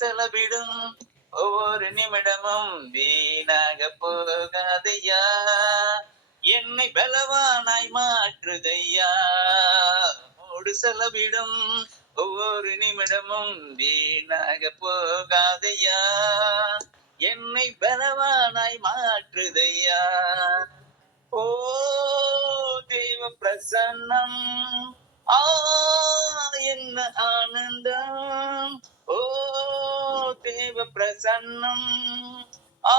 செலவிடும் ஒவ்வொரு நிமிடமும் வீணாக போகாதையா, என்னை பலவானாய் மாற்றுதையா. மூடு செலவிடும் ஒவ்வொரு நிமிடமும் வீணாக போகாதையா, என்னை பலவானாய் மாற்றுதையா. ஓ தேவ பிரசன்னம், ஆ என்ன ஆனந்தம். ஓ தேவ பிரசன்னம், ஆ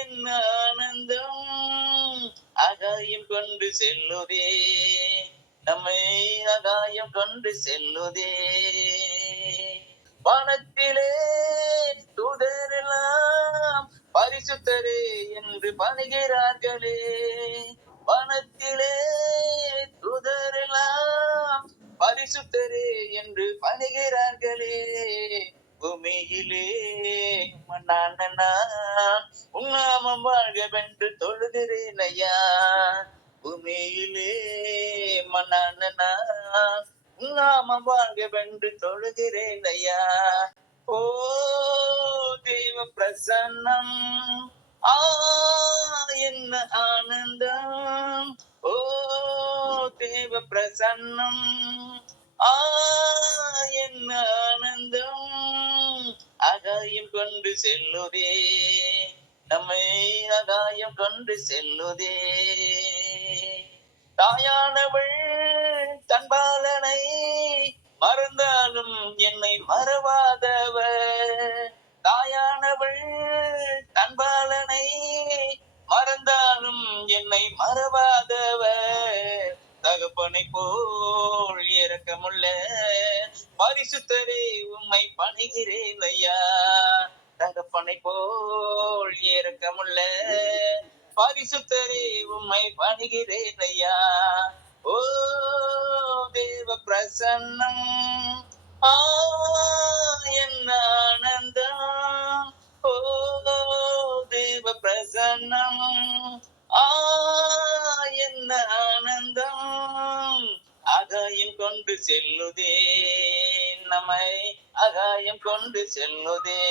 என்ன ஆனந்தம். ஆகாயம் கொண்டு செல்லுதே, நம்மை ஆகாயம் கொண்டு செல்லுதே. வானத்திலே தூதரெல்லாம் பரிசுத்தரே என்று பணிகிறார்களே. வானத்திலே தூதரெல்லாம் பரிசுத்தரே என்று பணிகிறார்களே. பூமியிலே மண்ணான உன்னாமம் வாழ்கவென்று தொழுகிறேன் ஐயா. பூமியிலே மண்ணான உன்னாமம் வாழ்கவென்று தொழுகிறேன் ஐயா. ஓ தேவ பிரசன்னம், ஆ என்ன ஆனந்தம். ஓ தேவ பிரசன்னம், ஆ என்ன ஆனந்தம். ஆகாயம் கொண்டு செல்லுதே, நம்மை ஆகாயம் கொண்டு செல்லுதே. தாயானவள் தன்பாலனை மறந்தாலும் என்னை மறவாதவர். தாயானவள் தன்பாலனை மறந்தாலும் என்னை மறவாதவர். தகப்பனை போல் இரக்கமுள்ள பரிசுத்தரே உம்மை பணிகிறேன் ஐயா. தகப்பனை போல் இரக்கமுள்ள பரிசுத்தரே உம்மை பணிகிறேன் ஐயா. ஓ தேவ பிரசன்னம், ஆ என்ன ஆனந்தம். ஓ தேவ பிரசன்னம், ஆ என்ன ஆனந்தம். ஆகாயம் கொண்டு செல்லுதே, நம்மை ஆகாயம் கொண்டு செல்லுதே.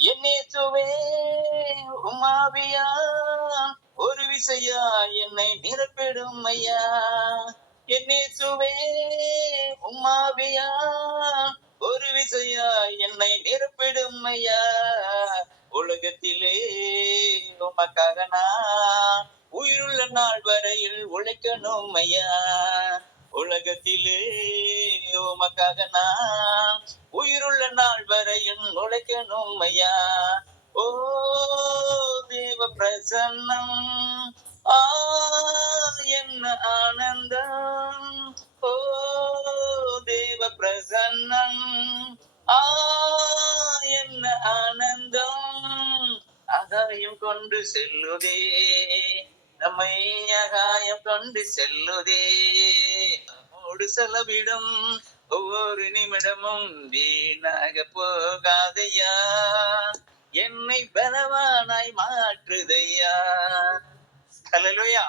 என்னேசுவே உமாவியா ஒரு விசையா என்னை நிரப்பிடும் ஐயா. என்னேசுவே உமாவியா ஒரு விசையா என்னை நிரப்பிடும் ஐயா. உலகத்திலே உமக்காக நான் உயிருள்ள நாள் வரையில் உழைக்கணும் ஐயா. உலகத்திலே உமக்காக நான் உயிருள்ள நாள் வரையும் உழைக்கணும் ஐயா. ஓ தேவ பிரசன்னம், ஆ என்ன ஆனந்தம். ஓ தேவ பிரசன்னம், ஆ என்ன ஆனந்தம். ஆகாயம் கொண்டு செல்லுதே, நம்மை ஆகாயம் கொண்டு செல்லுதே. மூடு செலவிடும் ஒவ்வொரு நிமிடமும் வீணாக போகாதையா, என்னை பலவானாய் மாற்றுதையா. ஹல்லேலூயா.